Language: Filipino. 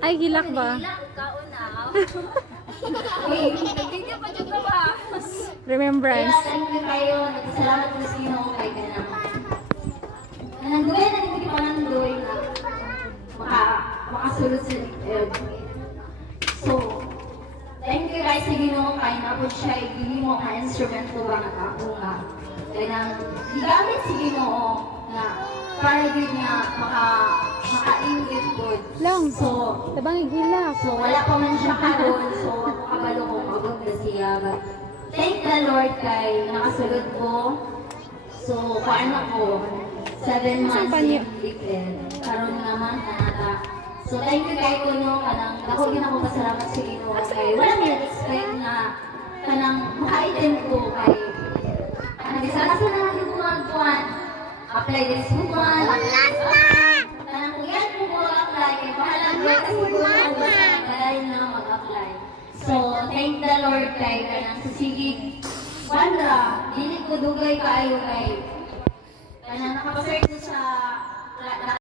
Ay, hilak ba? Hilak, kauna. Uy, nagigil pa dyan ka ba? Remembrance. Kaya thank you kayo. Nagpasalamat ko sa Ginoo kay kanang. Nananggoy na hindi pa nananggoy na makasulod sa liib. So, thank you guys sa Ginoo kay napod siya ibigay mo ka instrumento ba nga ako nga. Kaya nang gigamit si Ginoo na para din niya maka-ingit good. Lang. So, Tabang hilak. so wala pa man siya karon. So, ako kabalo ko magod na siya. But, thank the Lord kay nakasulod ko. So, paano ko? 7 months in Brooklyn. Karon naman kanata. So, thank you kay Kuno. Kanang, ako din ako pasalamat sa Ginoo kay wala may expect na kanang maka-item ko kay kanang isa-isa na natin kung magpuan. Apply din sa buwan. Kanang kung yan kung mag-apply, kay bahalang ko kasi kung mag-apply na mag-apply. So, thank the Lord kay kanang sa sigig. Wala, dili ko dugay kaayo kay kanang nakapasert ko sa